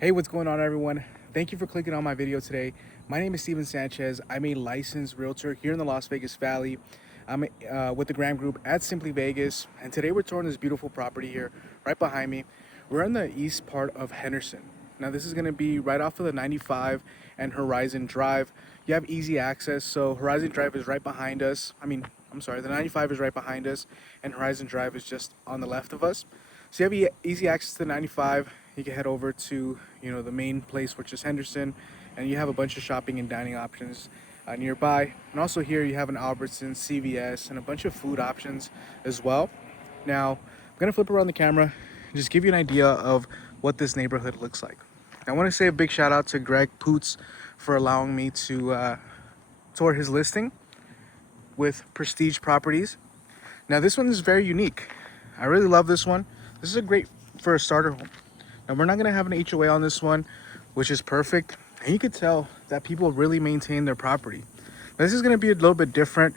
Hey, what's going on, everyone? Thank you for clicking on my video today. My name is Steven Sanchez. I'm a licensed realtor here in the Las Vegas Valley. I'm with the Graham Group at Simply Vegas, and today we're touring this beautiful property here right behind me. We're in the east part of Henderson. Now, this is going to be right off of the 95 and Horizon Drive. You have easy access, so Horizon Drive is right behind us. I'm sorry, the 95 is right behind us, and Horizon Drive is just on the left of us. So you have easy access to the 95. You can head over to the main place, which is Henderson, and you have a bunch of shopping and dining options nearby. And also here you have an Albertsons, CVS, and a bunch of food options as well. Now I'm gonna flip around the camera and just give you an idea of what this neighborhood looks like. I want to say a big shout out to Greg Poots for allowing me to tour his listing with Prestige Properties. Now this one is very unique. I really love this one. This is a great for a starter home. Now we're not gonna have an HOA on this one, which is perfect. And you could tell that people really maintain their property. Now, this is gonna be a little bit different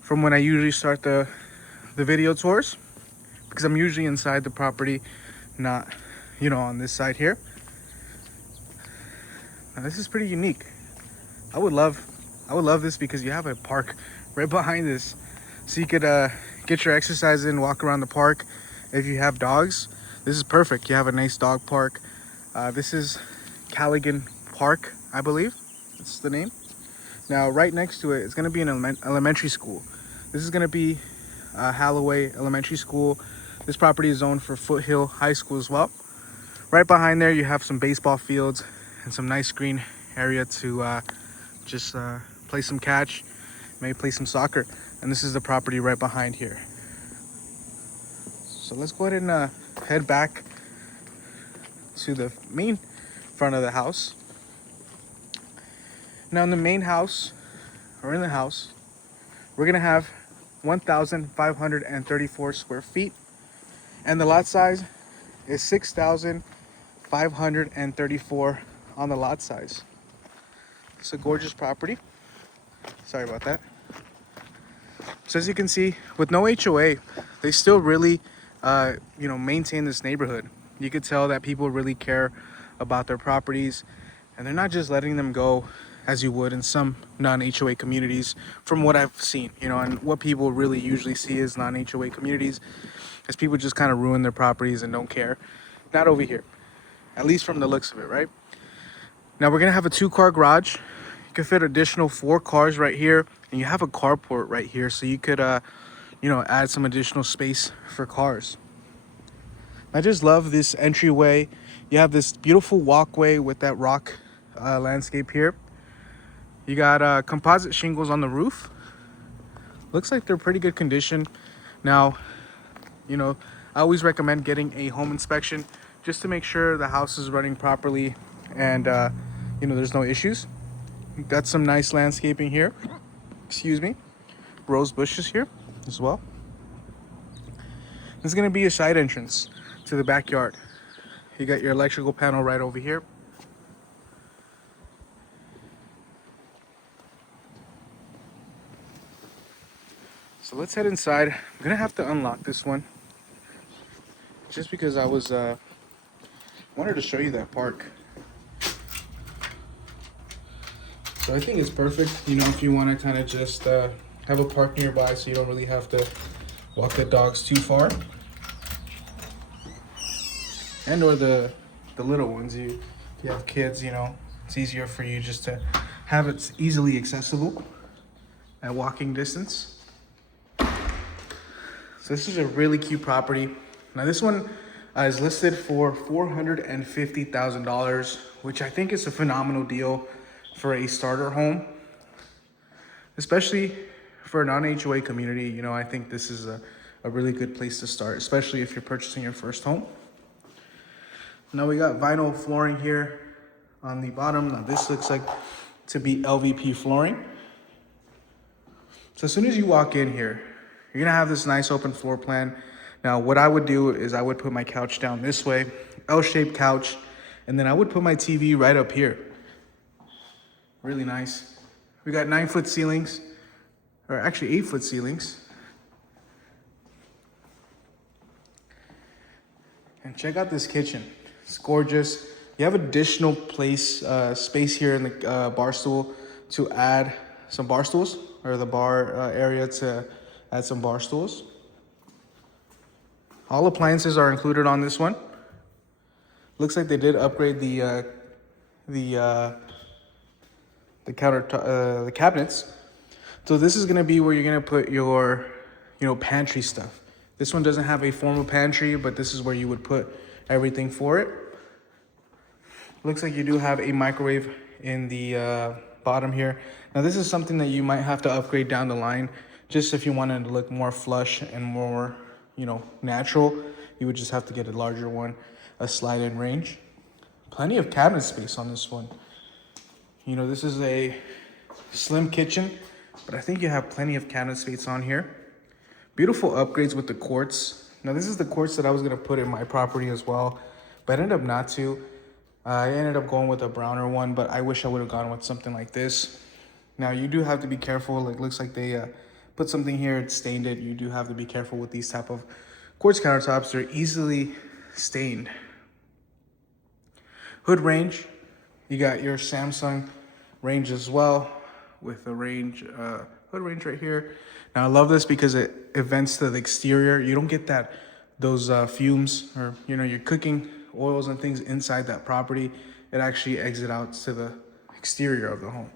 from when I usually start the video tours, because I'm usually inside the property, not on this side here. Now this is pretty unique. I would love this because you have a park right behind this, so you could get your exercise in, walk around the park. If you have dogs, this is perfect. You have a nice dog park. This is Callaghan Park, I believe that's the name. Now right next to it is going to be an elementary school. This is going to be Holloway Elementary School. This property is zoned for Foothill High School as well. Right behind there you have some baseball fields and some nice green area to just play some catch, maybe play some soccer. And this is the property right behind here. So let's go ahead and head back to the main front of the house. Now in the main house, or in the house, we're gonna have 1,534 square feet, and the lot size is 6,534 on the lot size. It's a gorgeous property. Sorry about that. So as you can see, with no HOA, they still really maintain this neighborhood. You could tell that people really care about their properties, and they're not just letting them go as you would in some non-HOA communities. From what I've seen, and what people really usually see as non-HOA communities, is people just kind of ruin their properties and don't care. Not over here, at least from the looks of it, right? Now we're gonna have a 2-car garage. You can fit additional 4 cars right here, and you have a carport right here, so you could add some additional space for cars. I just love this entryway. You have this beautiful walkway with that rock landscape here. You got composite shingles on the roof. Looks like they're pretty good condition. Now, I always recommend getting a home inspection just to make sure the house is running properly and there's no issues. Got some nice landscaping here. Excuse me. Rose bushes here as well. This is going to be a side entrance to the backyard. You got your electrical panel right over here. So let's head inside. I'm going to have to unlock this one just because I wanted to show you that park. So I think it's perfect, if you want to kind of just have a park nearby so you don't really have to walk the dogs too far. And or the little ones. If you have kids, it's easier for you just to have it easily accessible at walking distance. So this is a really cute property. Now this one is listed for $450,000, which I think is a phenomenal deal for a starter home, especially for a non-HOA community. I think this is a really good place to start, especially if you're purchasing your first home. Now we got vinyl flooring here on the bottom. Now this looks like to be LVP flooring. So as soon as you walk in here, you're gonna have this nice open floor plan. Now what I would do is I would put my couch down this way, L-shaped couch, and then I would put my TV right up here. Really nice. We got 9-foot ceilings, or actually 8-foot ceilings. And check out this kitchen. It's gorgeous. You have additional space here in the bar stool to add some bar stools, or the bar area to add some bar stools. All appliances are included on this one. Looks like they did upgrade the the cabinets. So this is gonna be where you're gonna put your, pantry stuff. This one doesn't have a formal pantry, but this is where you would put everything for it. Looks like you do have a microwave in the bottom here. Now this is something that you might have to upgrade down the line, just if you wanted to look more flush and more, natural. You would just have to get a larger one, a slide-in range. Plenty of cabinet space on this one. This is a slim kitchen, but I think you have plenty of cabinet space on here. Beautiful upgrades with the quartz. Now this is the quartz that I was gonna put in my property as well, but I ended up not to. I ended up going with a browner one, but I wish I would have gone with something like this. Now you do have to be careful. Like, looks like they put something here, it stained it. You do have to be careful with these type of quartz countertops. They're easily stained. Hood range, you got your Samsung range as well, with a hood range right here. Now I love this because it vents to the exterior. You don't get those fumes, or your cooking oils and things inside that property. It actually exits out to the exterior of the home.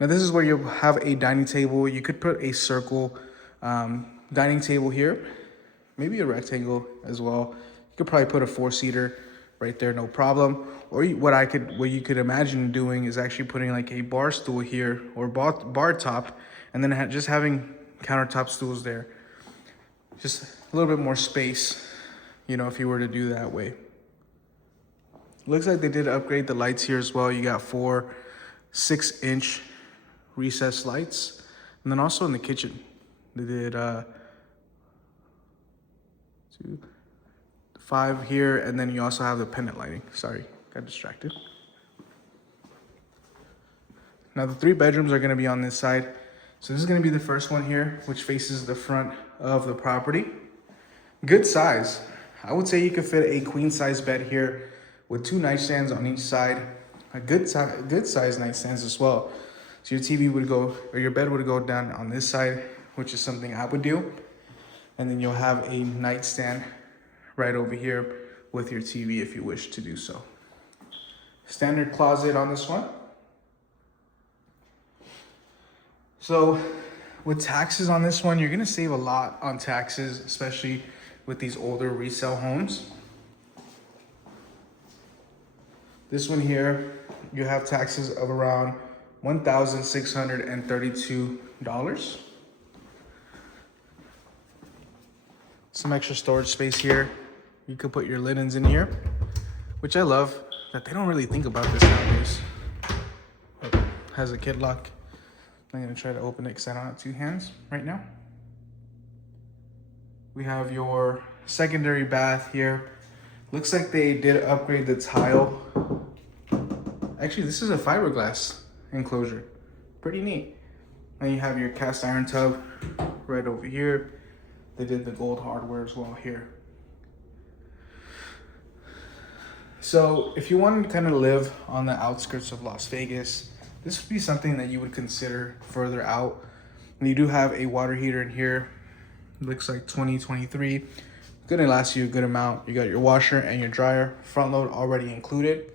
Now this is where you have a dining table. You could put a circle dining table here, maybe a rectangle as well. You could probably put a 4-seater right there, no problem. Or what you could imagine doing is actually putting like a bar stool here, or bar top, and then just having countertop stools there. Just a little bit more space, if you were to do that way. Looks like they did upgrade the lights here as well. You got 4 6-inch recessed lights, and then also in the kitchen they did 2, 5 here, and then you also have the pendant lighting. Sorry, got distracted. Now the 3 bedrooms are going to be on this side. So this is going to be the first one here, which faces the front of the property. Good size. I would say you could fit a queen size bed here with 2 nightstands on each side. A good size nightstands as well. So your TV would go, or your bed would go down on this side, which is something I would do. And then you'll have a nightstand right over here with your TV if you wish to do so. Standard closet on this one. So with taxes on this one, you're gonna save a lot on taxes, especially with these older resale homes. This one here, you have taxes of around $1,632. Some extra storage space here. You could put your linens in here, which I love that they don't really think about this nowadays. It has a kid lock. I'm gonna try to open it because I don't have 2 hands right now. We have your secondary bath here. Looks like they did upgrade the tile. Actually, this is a fiberglass enclosure. Pretty neat. Then you have your cast iron tub right over here. They did the gold hardware as well here. So if you want to kind of live on the outskirts of Las Vegas, this would be something that you would consider further out. And you do have a water heater in here. Looks like 2023. Gonna last you a good amount. You got your washer and your dryer, front load already included.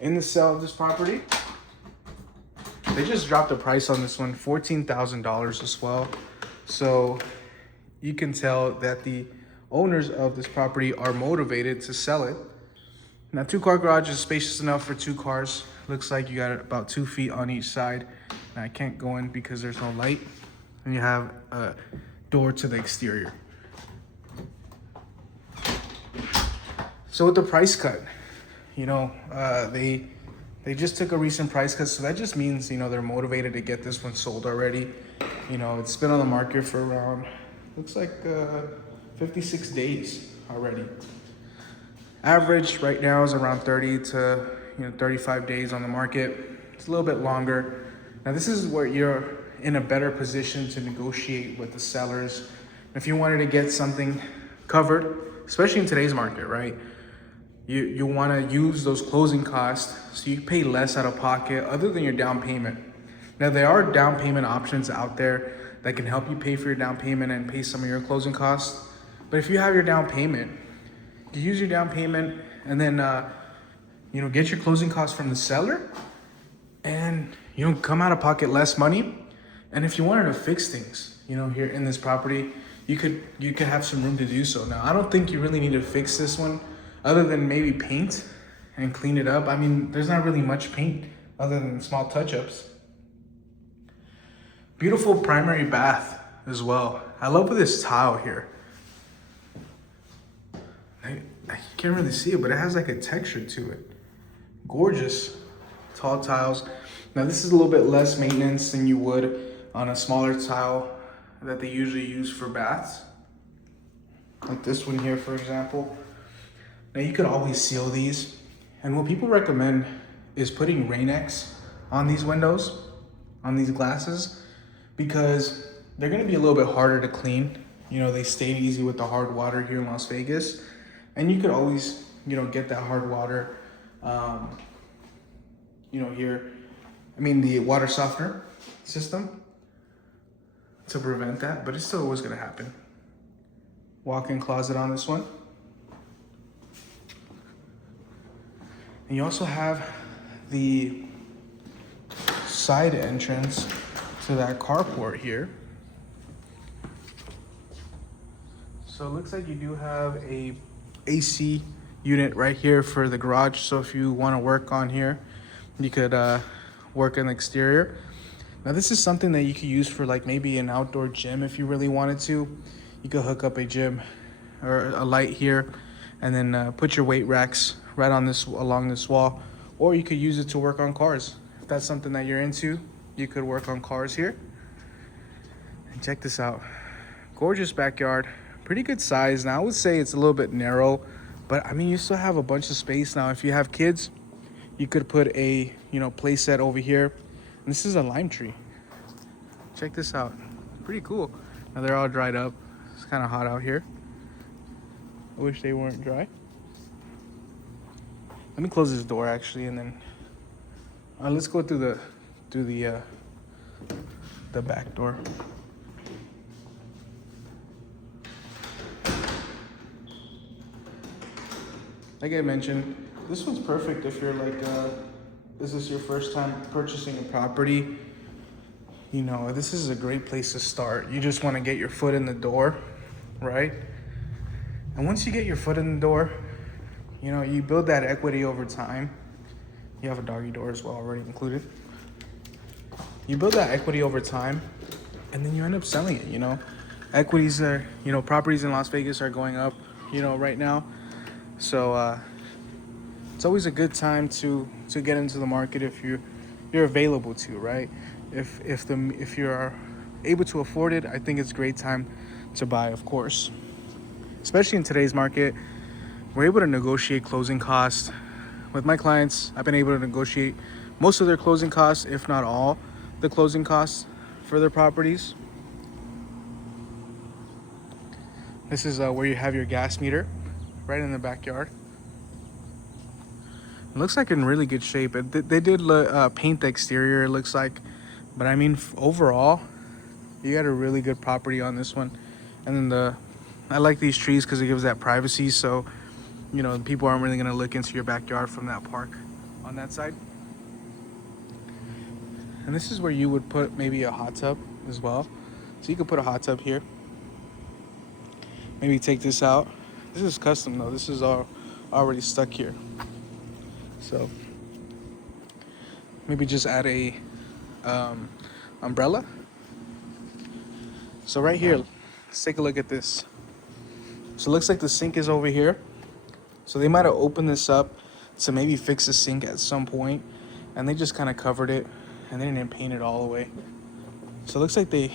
In the sale of this property, they just dropped the price on this one, $14,000 as well. So you can tell that the owners of this property are motivated to sell it. Now, 2-car garage is spacious enough for 2 cars. Looks like you got about 2 feet on each side. And I can't go in because there's no light. And you have a door to the exterior. So with the price cut, they just took a recent price cut. So that just means, they're motivated to get this one sold already. It's been on the market for around, looks like 56 days already. Average right now is around 30 to 35 days on the market. It's a little bit longer. Now this is where you're in a better position to negotiate with the sellers. If you wanted to get something covered, especially in today's market, right? you want to use those closing costs so you pay less out of pocket other than your down payment. Now, there are down payment options out there that can help you pay for your down payment and pay some of your closing costs. But if you have your down payment, you use your down payment and then get your closing costs from the seller, and come out of pocket less money. And if you wanted to fix things, here in this property, you could have some room to do so. Now, I don't think you really need to fix this one other than maybe paint and clean it up. I mean, there's not really much paint other than small touch-ups. Beautiful primary bath as well. I love this tile here. I can't really see it, but it has like a texture to it. Gorgeous tall tiles. Now, this is a little bit less maintenance than you would on a smaller tile that they usually use for baths. Like this one here, for example. Now, you could always seal these. And what people recommend is putting Rain-X on these windows, on these glasses, because they're gonna be a little bit harder to clean. They stain easy with the hard water here in Las Vegas. And you could always, get that hard water, here. I mean, the water softener system to prevent that, but it's still always gonna happen. Walk-in closet on this one. And you also have the side entrance to that carport here. So it looks like you do have a AC unit right here for the garage. So if you want to work on here, you could work in the exterior. Now, this is something that you could use for like maybe an outdoor gym if you really wanted to. You could hook up a gym or a light here and then put your weight racks right on this, along this wall, or you could use it to work on cars. If that's something that you're into, you could work on cars here. And check this out. Gorgeous backyard, pretty good size. Now, I would say it's a little bit narrow, but I mean, you still have a bunch of space. Now, if you have kids, you could put a, play set over here. And this is a lime tree. Check this out. Pretty cool. Now, they're all dried up. It's kind of hot out here. I wish they weren't dry. Let me close this door actually, and then let's go through the back door. Like I mentioned, this one's perfect if you're like, this is your first time purchasing a property. This is a great place to start. You just want to get your foot in the door, right? And once you get your foot in the door, you build that equity over time. You have a doggy door as well already included. You build that equity over time, and then you end up selling it, Equities are, properties in Las Vegas are going up, right now. So it's always a good time to get into the market if you're available to, right? If you're able to afford it, I think it's a great time to buy, of course. Especially in today's market, we're able to negotiate closing costs. With my clients, I've been able to negotiate most of their closing costs, if not all the closing costs for their properties. This is where you have your gas meter, right in the backyard. It looks like in really good shape. They did paint the exterior, it looks like. But I mean, overall, you got a really good property on this one. And then I like these trees because it gives that privacy. So, people aren't really going to look into your backyard from that park on that side. And this is where you would put maybe a hot tub as well. So you could put a hot tub here. Maybe take this out. This is custom though. This is already stuck here. So maybe just add a umbrella. So right here, let's take a look at this. So it looks like the sink is over here. So they might have opened this up to maybe fix the sink at some point, and they just kind of covered it and they didn't paint it all the way. So it looks like they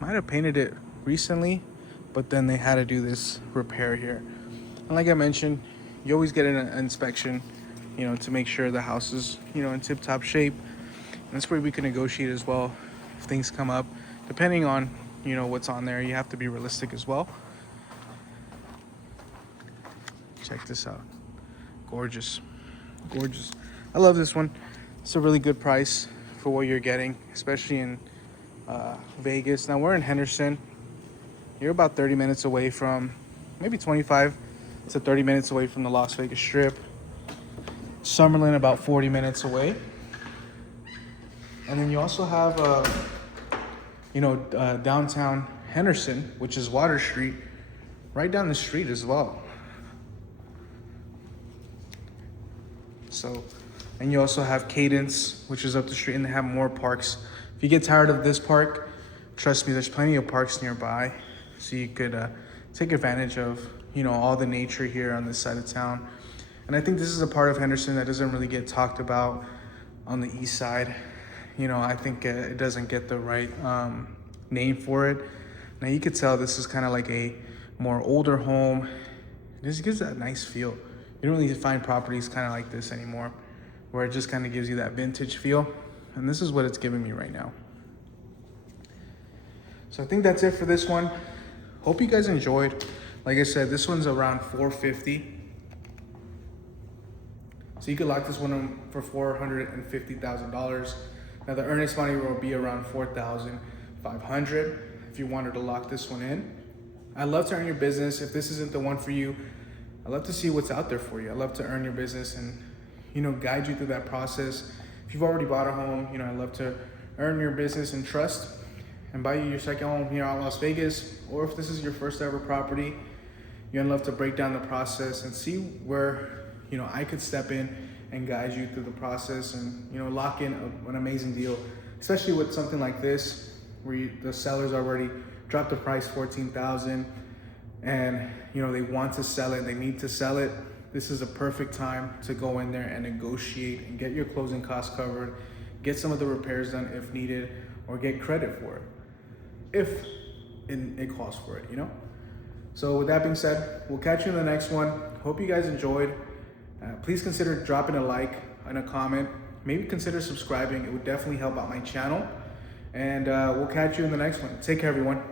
might have painted it recently, but then they had to do this repair here. And like I mentioned, you always get an inspection, to make sure the house is, in tip-top shape. And that's where we can negotiate as well if things come up. Depending on, what's on there, you have to be realistic as well. Check this out. Gorgeous, gorgeous. I love this one. It's a really good price for what you're getting, especially in Vegas. Now we're in Henderson. You're about 30 minutes away from, maybe 25 to 30 minutes away from the Las Vegas Strip. Summerland about 40 minutes away. And then you also have, downtown Henderson, which is Water Street, right down the street as well. So, and you also have Cadence, which is up the street, and they have more parks. If you get tired of this park, trust me, there's plenty of parks nearby. So you could take advantage of, all the nature here on this side of town. And I think this is a part of Henderson that doesn't really get talked about on the east side. I think it doesn't get the right name for it. Now you could tell this is kind of like a more older home. This gives that nice feel. You don't really find properties kind of like this anymore, where it just kind of gives you that vintage feel. And this is what it's giving me right now. So I think that's it for this one. Hope you guys enjoyed. Like I said, this one's around $450. So you could lock this one in for $450,000. Now the earnest money will be around $4,500 if you wanted to lock this one in. I'd love to earn your business. If this isn't the one for you, I'd love to see what's out there for you. I'd love to earn your business and, guide you through that process. If you've already bought a home, I'd love to earn your business and trust and buy you your second home here out in Las Vegas. Or if this is your first ever property, I'd love to break down the process and see where, I could step in and guide you through the process and, lock in an amazing deal, especially with something like this, where the seller's already dropped the price $14,000 and, they want to sell it, they need to sell it. This is a perfect time to go in there and negotiate and get your closing costs covered, get some of the repairs done if needed, or get credit for it, if it calls for it, So with that being said, we'll catch you in the next one. Hope you guys enjoyed. Please consider dropping a like and a comment. Maybe consider subscribing. It would definitely help out my channel. And we'll catch you in the next one. Take care, everyone.